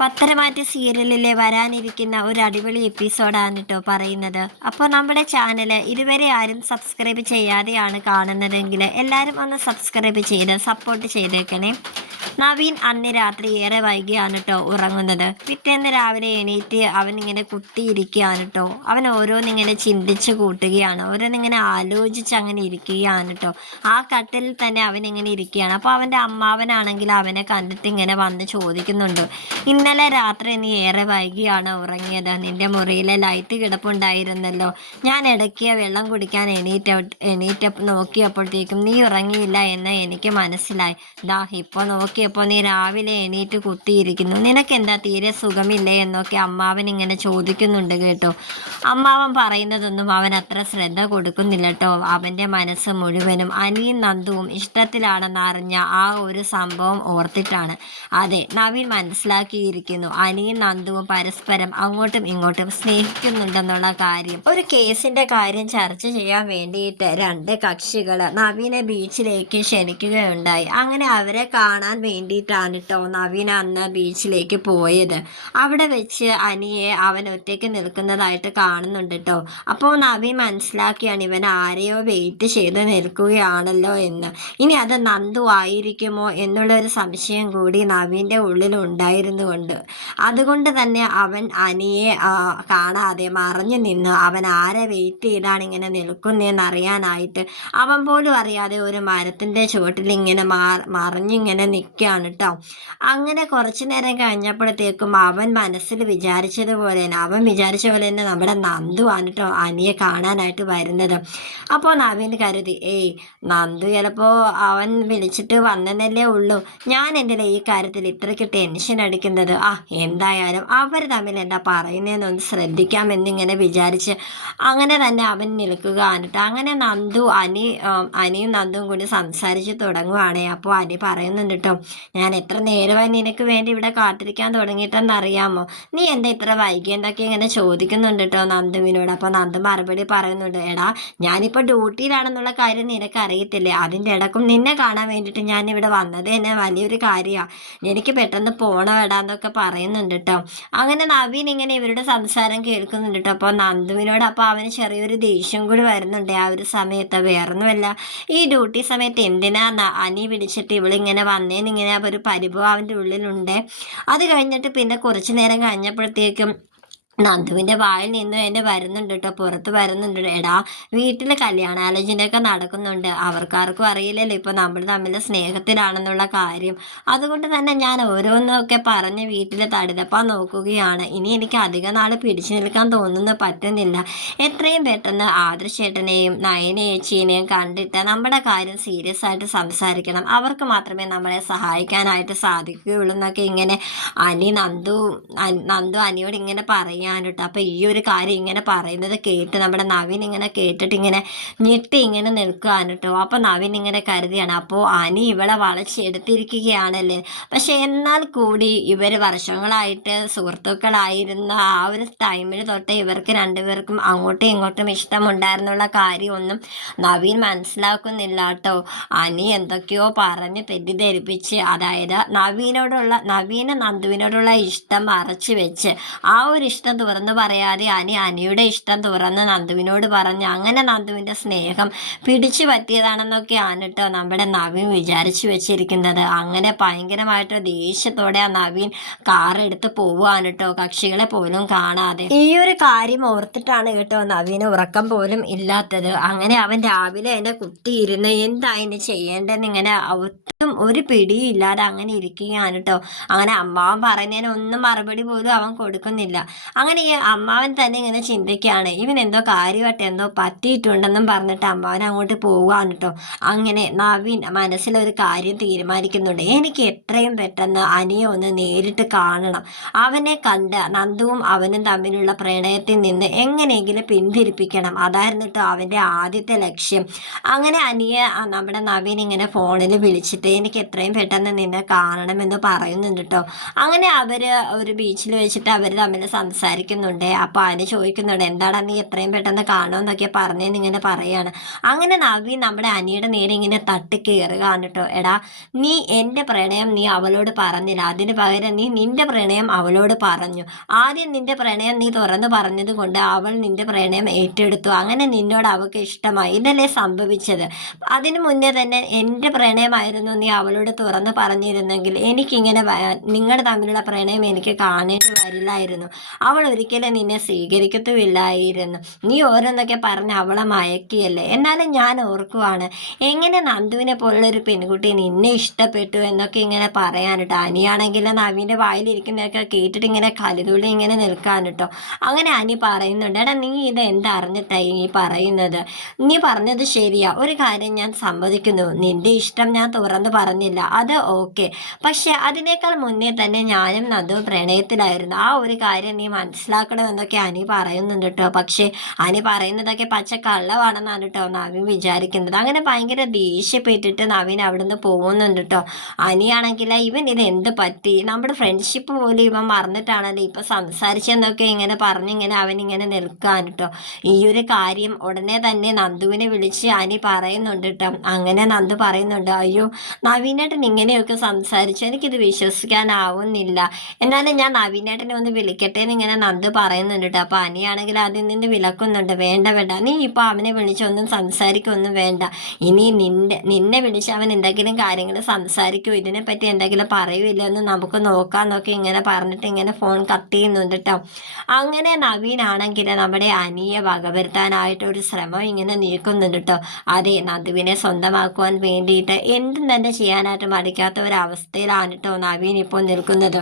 പത്തരമാറ്റ് സീരിയലിലെ വരാനിരിക്കുന്ന ഒരു അടിപൊളി എപ്പിസോഡാണ് കേട്ടോ പറയുന്നത്. അപ്പോൾ നമ്മുടെ ചാനൽ ഇതുവരെ ആരും സബ്സ്ക്രൈബ് ചെയ്യാതെയാണ് കാണുന്നതെങ്കിൽ എല്ലാവരും ഒന്ന് സബ്സ്ക്രൈബ് ചെയ്ത് സപ്പോർട്ട് ചെയ്തേക്കണേ. നവീൻ അന്ന് രാത്രി ഏറെ വൈകിയാണ് കേട്ടോ ഉറങ്ങുന്നത്. പിറ്റേന്ന് രാവിലെ എണീറ്റ് അവനിങ്ങനെ കുത്തിയിരിക്കുകയാണ് കേട്ടോ. അവൻ ഓരോന്നിങ്ങനെ ചിന്തിച്ച് കൂട്ടുകയാണ്, ഓരോന്നിങ്ങനെ ആലോചിച്ച് അങ്ങനെ ഇരിക്കുകയാണ് കേട്ടോ. ആ കട്ടിലിൽ തന്നെ അവനിങ്ങനെ ഇരിക്കുകയാണ്. അപ്പോൾ അവൻ്റെ അമ്മാവനാണെങ്കിൽ അവനെ കണ്ടിട്ട് ഇങ്ങനെ വന്ന് ചോദിക്കുന്നുണ്ട്, ഇന്നലെ രാത്രി നീ ഏറെ വൈകിയാണ് ഉറങ്ങിയത്, നിന്റെ മുറിയിലെ ലൈറ്റ് കിടപ്പുണ്ടായിരുന്നല്ലോ, ഞാൻ ഇടയ്ക്ക് വെള്ളം കുടിക്കാൻ എണീറ്റ നോക്കിയപ്പോഴത്തേക്കും നീ ഉറങ്ങിയില്ല എന്ന് എനിക്ക് മനസ്സിലായി. ദാ ഇപ്പോൾ നോക്കിയപ്പോൾ നീ രാവിലെ എണീറ്റ് കുത്തിയിരിക്കുന്നു, നിനക്ക് എന്താ തീരെ സുഖമില്ലേ എന്നൊക്കെ അമ്മാവൻ ഇങ്ങനെ ചോദിക്കുന്നുണ്ട് കേട്ടോ. അമ്മാവൻ പറയുന്നതൊന്നും അവൻ അത്ര ശ്രദ്ധ കൊടുക്കുന്നില്ല കേട്ടോ. അവൻ്റെ മനസ്സ് മുഴുവനും അനിയും നന്ദുവും ഇഷ്ടത്തിലാണെന്ന് അറിഞ്ഞ ആ ഒരു സംഭവം ഓർത്തിട്ടാണ്. അതെ, നവീൻ മനസ്സിലാക്കിയിരിക്കുന്നു അനിയും നന്ദുവും പരസ്പരം അങ്ങോട്ടും ഇങ്ങോട്ടും സ്നേഹിക്കുന്നുണ്ടെന്നുള്ള കാര്യം. ഒരു കേസിന്റെ കാര്യം ചർച്ച ചെയ്യാൻ വേണ്ടിയിട്ട് രണ്ട് കക്ഷികൾ നവീനെ ബീച്ചിലേക്ക് ക്ഷണിക്കുകയുണ്ടായി. അങ്ങനെ അവരെ കാണാൻ വേണ്ടിയിട്ടാണ് കേട്ടോ നവീൻ അന്ന് ബീച്ചിലേക്ക് പോയത്. അവിടെ വെച്ച് അനിയെ അവൻ ഒറ്റയ്ക്ക് നിൽക്കുന്നതായിട്ട് കാണുന്നുണ്ട് കേട്ടോ. അപ്പോൾ നവീൻ മനസ്സിലാക്കിയാണ് ഇവൻ ആരെയോ വെയിറ്റ് ചെയ്ത് നിൽക്കുകയാണല്ലോ എന്ന്. ഇനി അത് നന്ദു ആയിരിക്കുമോ എന്നുള്ളൊരു സംശയം കൂടി നവീൻ്റെ ഉള്ളിലുണ്ടായിരുന്നുകൊണ്ട് അതുകൊണ്ട് തന്നെ അവൻ അനിയെ കാണാതെ മറഞ്ഞു നിന്ന് അവൻ ആരെ വെയിറ്റ് ചെയ്താണ് ഇങ്ങനെ നിൽക്കുന്നതെന്ന് അറിയാനായിട്ട് അവൻ പോലും അറിയാതെ ഒരു മരത്തിൻ്റെ ചുവട്ടിൽ ഇങ്ങനെ മറിഞ്ഞിങ്ങനെ നിൽക്കുകയാണ് കേട്ടോ. അങ്ങനെ കുറച്ചു നേരം കഴിഞ്ഞപ്പോഴത്തേക്കും അവൻ മനസ്സിൽ വിചാരിച്ചതുപോലെ തന്നെ അവൻ വിചാരിച്ച പോലെ തന്നെ നമ്മുടെ നന്ദു ആണ് കേട്ടോ അനിയെ കാണാനായിട്ട് വരുന്നത്. അപ്പോൾ നവീൻ കരുതി, നന്ദു ചിലപ്പോൾ അവൻ വിളിച്ചിട്ട് വന്നെന്നല്ലേ ഉള്ളൂ, ഞാൻ എന്തിനാ ഈ കാര്യത്തിൽ ഇത്രയ്ക്ക് ടെൻഷൻ അടിക്കുന്നത്, എന്തായാലും അവർ തമ്മിൽ എന്താ പറയുന്നതെന്നൊന്ന് ശ്രദ്ധിക്കാമെന്നിങ്ങനെ വിചാരിച്ച് അങ്ങനെ തന്നെ അവൻ നിൽക്കുകയാണ് കേട്ടോ. അങ്ങനെ അനിയും നന്ദുവും കൂടി സംസാരിച്ച് തുടങ്ങുവാണേ. അപ്പോൾ അനി പറയുന്നുണ്ട് കേട്ടോ, ഞാൻ എത്ര നേരമായി നിനക്ക് വേണ്ടി ഇവിടെ കാത്തിരിക്കാൻ തുടങ്ങിയിട്ടെന്നറിയാമോ, നീ എന്താ ഇത്ര വൈകിയെന്നൊക്കെ ഇങ്ങനെ ചോദിക്കുന്നുണ്ട് കേട്ടോ നന്ദുവിനോട്. അപ്പോൾ നന്ദു മറുപടി പറയുന്നുണ്ട്, എടാ ഞാനിപ്പോൾ ഡ്യൂട്ടിയിലാണെന്നുള്ള കാര്യം നിനക്ക് അറിയത്തില്ലേ, അതിൻ്റെ ഇടക്കും നിന്നെ കാണാൻ വേണ്ടിയിട്ട് ഞാനിവിടെ വന്നത് തന്നെ വലിയൊരു കാര്യമാണ്, എനിക്ക് പെട്ടെന്ന് പോകണമെടാന്നൊക്കെ പറയുന്നുണ്ട് കേട്ടോ. അങ്ങനെ നവീൻ ഇങ്ങനെ ഇവരുടെ സംസാരം കേൾക്കുന്നുണ്ട് കേട്ടോ. അപ്പോൾ നന്ദുവിനോട് അപ്പോൾ അവന് ചെറിയൊരു ദേഷ്യം കൂടി വരുന്നുണ്ട് ആ ഒരു സമയത്ത്. വേറൊന്നുമല്ല, ഈ ഡ്യൂട്ടി സമയത്ത് എന്തിനാ അനി പിടിച്ചിട്ട് ഇവളിങ്ങനെ വന്നേന്നിങ്ങനെ ഒരു പരിഭവം അവൻ്റെ ഉള്ളിലുണ്ട്. അത് കഴിഞ്ഞിട്ട് പിന്നെ കുറച്ചു നേരം കഴിഞ്ഞപ്പോഴത്തേക്കും നന്ദുവിൻ്റെ വായിൽ നിന്നും എന്നെ വരുന്നുണ്ട് കേട്ടോ, പുറത്ത് വരുന്നുണ്ട്, എടാ വീട്ടിൽ കല്യാണാലോചനയൊക്കെ നടക്കുന്നുണ്ട്, അവർക്കാർക്കും അറിയില്ലല്ലോ ഇപ്പോൾ നമ്മൾ തമ്മിൽ സ്നേഹത്തിലാണെന്നുള്ള കാര്യം. അതുകൊണ്ട് തന്നെ ഞാൻ ഓരോന്നൊക്കെ പറഞ്ഞ് വീട്ടിൽ തടുതപ്പാൻ നോക്കുകയാണ്. ഇനി എനിക്ക് അധിക നാൾ പിടിച്ചു നിൽക്കാൻ പറ്റുന്നില്ല. എത്രയും പെട്ടെന്ന് ആദർശേട്ടനെയും നയനേച്ചിനെയും കണ്ടിട്ട് നമ്മുടെ കാര്യം സീരിയസ് ആയിട്ട് സംസാരിക്കണം, അവർക്ക് മാത്രമേ നമ്മളെ സഹായിക്കാനായിട്ട് സാധിക്കുകയുള്ളൂ എന്നൊക്കെ ഇങ്ങനെ നന്ദു അനിയോട് ഇങ്ങനെ പറയുക കേട്ടോ. അപ്പോൾ ഈ ഒരു കാര്യം ഇങ്ങനെ പറയുന്നത് കേട്ട് നമ്മുടെ നവീൻ ഇങ്ങനെ കേട്ടിട്ട് ഇങ്ങനെ ഞെട്ടി ഇങ്ങനെ നിൽക്കുകയാണ് കേട്ടോ. അപ്പോൾ നവീൻ ഇങ്ങനെ കരുതിയാണ്, അപ്പോൾ അനി ഇവളെ വളച്ചെടുത്തിരിക്കുകയാണല്ലേ. പക്ഷെ എന്നാൽ കൂടി ഇവർ വർഷങ്ങളായിട്ട് സുഹൃത്തുക്കളായിരുന്ന ആ ഒരു ടൈമിൽ തൊട്ടേ ഇവർക്ക് രണ്ടുപേർക്കും അങ്ങോട്ടും ഇങ്ങോട്ടും ഇഷ്ടമുണ്ടായിരുന്നുള്ള കാര്യമൊന്നും നവീൻ മനസ്സിലാക്കുന്നില്ല കേട്ടോ. അനി എന്തൊക്കെയോ പറഞ്ഞ് തെറ്റിദ്ധരിപ്പിച്ച്, അതായത് നവീന് നന്ദുവിനോടുള്ള ഇഷ്ടം മറച്ചു വെച്ച് ആ ഒരു ഇഷ്ടം തുറന്നു പറയാതെ അനിയുടെ ഇഷ്ടം തുറന്ന് നന്ദുവിനോട് പറഞ്ഞ് അങ്ങനെ നന്ദുവിൻ്റെ സ്നേഹം പിടിച്ചു പറ്റിയതാണെന്നൊക്കെയാണ് കേട്ടോ നമ്മുടെ നവീൻ വിചാരിച്ചു വെച്ചിരിക്കുന്നത്. അങ്ങനെ ഭയങ്കരമായിട്ട് ദേഷ്യത്തോടെ ആ നവീൻ കാറെടുത്ത് പോവുകയാണ് കേട്ടോ, കക്ഷികളെ പോലും കാണാതെ. ഈ ഒരു കാര്യം ഓർത്തിട്ടാണ് കേട്ടോ നവീന് ഉറക്കം പോലും ഇല്ലാത്തത്. അങ്ങനെ അവൻ രാവിലെ എന്നെ കുത്തിയിരുന്ന് എന്താ ഇനി ചെയ്യേണ്ടതെന്ന് ഇങ്ങനെ ഒട്ടും ഒരു പിടിയില്ലാതെ അങ്ങനെ ഇരിക്കുകയാണ് കേട്ടോ. അങ്ങനെ അമ്മാവൻ പറയുന്നതിന് ഒന്നും മറുപടി പോലും അവൻ കൊടുക്കുന്നില്ല. അങ്ങനെ ഈ അമ്മാവൻ തന്നെ ഇങ്ങനെ ചിന്തിക്കുകയാണ്, ഇവൻ എന്തോ കാര്യമായിട്ട് എന്തോ പറ്റിയിട്ടുണ്ടെന്നും പറഞ്ഞിട്ട് അമ്മാവൻ അങ്ങോട്ട് പോവുകയാണ് കേട്ടോ. അങ്ങനെ നവീൻ മനസ്സിലൊരു കാര്യം തീരുമാനിക്കുന്നുണ്ട്, എനിക്ക് എത്രയും പെട്ടെന്ന് അനിയെ ഒന്ന് നേരിട്ട് കാണണം, അവനെ കണ്ട് നന്ദുവും അവനും തമ്മിലുള്ള പ്രണയത്തിൽ നിന്ന് എങ്ങനെയെങ്കിലും പിന്തിരിപ്പിക്കണം, അതായിരുന്നു കേട്ടോ അവൻ്റെ ആദ്യത്തെ ലക്ഷ്യം. അങ്ങനെ അനിയെ നമ്മുടെ നവീൻ ഇങ്ങനെ ഫോണിൽ വിളിച്ചിട്ട് എനിക്ക് എത്രയും പെട്ടെന്ന് നിന്നെ കാണണമെന്ന് പറയുന്നുണ്ട് കേട്ടോ. അങ്ങനെ അവർ ഒരു ബീച്ചിൽ വെച്ചിട്ട് അവർ തമ്മിൽ സംസാരിക്കും. വിചാരിക്കുന്നുണ്ട്. അപ്പോൾ അനി ചോദിക്കുന്നുണ്ട്, എന്താടാ നീ എത്രയും പെട്ടെന്ന് കാണുമെന്നൊക്കെ പറഞ്ഞേന്ന് ഇങ്ങനെ പറയാണ്. അങ്ങനെ നവീൻ നമ്മുടെ അനിയുടെ നേരെ ഇങ്ങനെ തട്ടി കയറുകയാണ് കേട്ടോ. എടാ, നീ എൻ്റെ പ്രണയം നീ അവളോട് പറഞ്ഞില്ല, അതിന് പകരം നീ നിന്റെ പ്രണയം അവളോട് പറഞ്ഞു. ആദ്യം നിന്റെ പ്രണയം നീ തുറന്നു പറഞ്ഞത് കൊണ്ട് അവൾ നിന്റെ പ്രണയം ഏറ്റെടുത്തു. അങ്ങനെ നിന്നോട് അവൾക്ക് ഇഷ്ടമായി. ഇതല്ലേ സംഭവിച്ചത്? അതിനു മുന്നേ തന്നെ എൻ്റെ പ്രണയമായിരുന്നു നീ അവളോട് തുറന്നു പറഞ്ഞിരുന്നെങ്കിൽ എനിക്കിങ്ങനെ നിങ്ങൾ തമ്മിലുള്ള പ്രണയം എനിക്ക് കാണേണ്ടി വരില്ലായിരുന്നു. അവൾ ഒരിക്കലും നിന്നെ സ്വീകരിക്കത്തുമില്ലായിരുന്നു. നീ ഓരോന്നൊക്കെ പറഞ്ഞ് അവളെ മയക്കിയല്ലേ. എന്നാലും ഞാൻ ഓർക്കുവാണ്, എങ്ങനെ നന്ദുവിനെ പോലുള്ളൊരു പെൺകുട്ടി നിന്നെ ഇഷ്ടപ്പെട്ടു എന്നൊക്കെ ഇങ്ങനെ പറയാനിട്ടോ. അനിയാണെങ്കിൽ നവീൻ്റെ വായിലിരിക്കുന്നതൊക്കെ കേട്ടിട്ട് ഇങ്ങനെ കലിതുള്ളി ഇങ്ങനെ നിൽക്കാൻ കേട്ടോ. അങ്ങനെ അനി പറയുന്നുണ്ട്, എടാ നീ ഇത് എന്തറിഞ്ഞിട്ടായി ഈ പറയുന്നത്? നീ പറഞ്ഞത് ശരിയാ. ഒരു കാര്യം ഞാൻ സമ്മതിക്കുന്നു, നിന്റെ ഇഷ്ടം ഞാൻ തുറന്നു പറഞ്ഞില്ല, അത് ഓക്കെ. പക്ഷെ അതിനേക്കാൾ മുന്നേ തന്നെ ഞാനും നന്ദുവും പ്രണയത്തിലായിരുന്നു. ആ ഒരു കാര്യം നീ മനസ്സിലാക്കണമെന്നൊക്കെ അനി പറയുന്നുണ്ട് കേട്ടോ. പക്ഷേ അനി പറയുന്നതൊക്കെ പച്ച കള്ളമാണെന്നാണ് കേട്ടോ നവീൻ വിചാരിക്കുന്നത്. അങ്ങനെ ഭയങ്കര ദേഷ്യപ്പെട്ടിട്ട് നവീൻ അവിടുന്ന് പോകുന്നുണ്ട് കേട്ടോ. അനിയാണെങ്കിൽ ഇവൻ ഇത് എന്ത് പറ്റി, നമ്മുടെ ഫ്രണ്ട്ഷിപ്പ് പോലും ഇവൻ മറന്നിട്ടാണല്ലോ ഇപ്പം സംസാരിച്ചെന്നൊക്കെ ഇങ്ങനെ പറഞ്ഞിങ്ങനെ അവനിങ്ങനെ നിൽക്കാൻ കേട്ടോ. ഈ ഒരു കാര്യം ഉടനെ തന്നെ നന്ദുവിനെ വിളിച്ച് അനി പറയുന്നുണ്ട് കേട്ടോ. അങ്ങനെ നന്ദു പറയുന്നുണ്ട്, അയ്യോ നവീനേട്ടൻ ഇങ്ങനെയൊക്കെ സംസാരിച്ചു, എനിക്കിത് വിശ്വസിക്കാനാവുന്നില്ല. എന്നാലും ഞാൻ നവീനേട്ടനെ ഒന്ന് വിളിക്കട്ടെ എന്ന് ഇങ്ങനെ നന്ദു പറയുന്നുണ്ട് കേട്ടോ. അപ്പോൾ അനിയാണെങ്കിൽ അതിൽ നിന്ന് വിലക്കുന്നുണ്ട്, വേണ്ട വേണ്ട, നീ ഇപ്പോൾ അവനെ വിളിച്ചൊന്നും സംസാരിക്കൊന്നും വേണ്ട. ഇനി നിന്നെ വിളിച്ച് അവൻ എന്തെങ്കിലും കാര്യങ്ങൾ സംസാരിക്കുമോ, ഇതിനെപ്പറ്റി എന്തെങ്കിലും പറയുമില്ല എന്ന് നമുക്ക് നോക്കാമെന്നൊക്കെ ഇങ്ങനെ പറഞ്ഞിട്ട് ഇങ്ങനെ ഫോൺ കട്ട് ചെയ്യുന്നുണ്ട് കേട്ടോ. അങ്ങനെ നവീനാണെങ്കിൽ നമ്മുടെ അനിയെ വകവരുത്താനായിട്ട് ഒരു ശ്രമം ഇങ്ങനെ നീക്കുന്നുണ്ട് കേട്ടോ. അതെ, നന്ദുവിനെ സ്വന്തമാക്കുവാൻ വേണ്ടിയിട്ട് എന്തും തന്നെ ചെയ്യാനായിട്ട് മടിക്കാത്ത ഒരവസ്ഥയിലാണ് കേട്ടോ നവീൻ ഇപ്പോൾ നിൽക്കുന്നത്.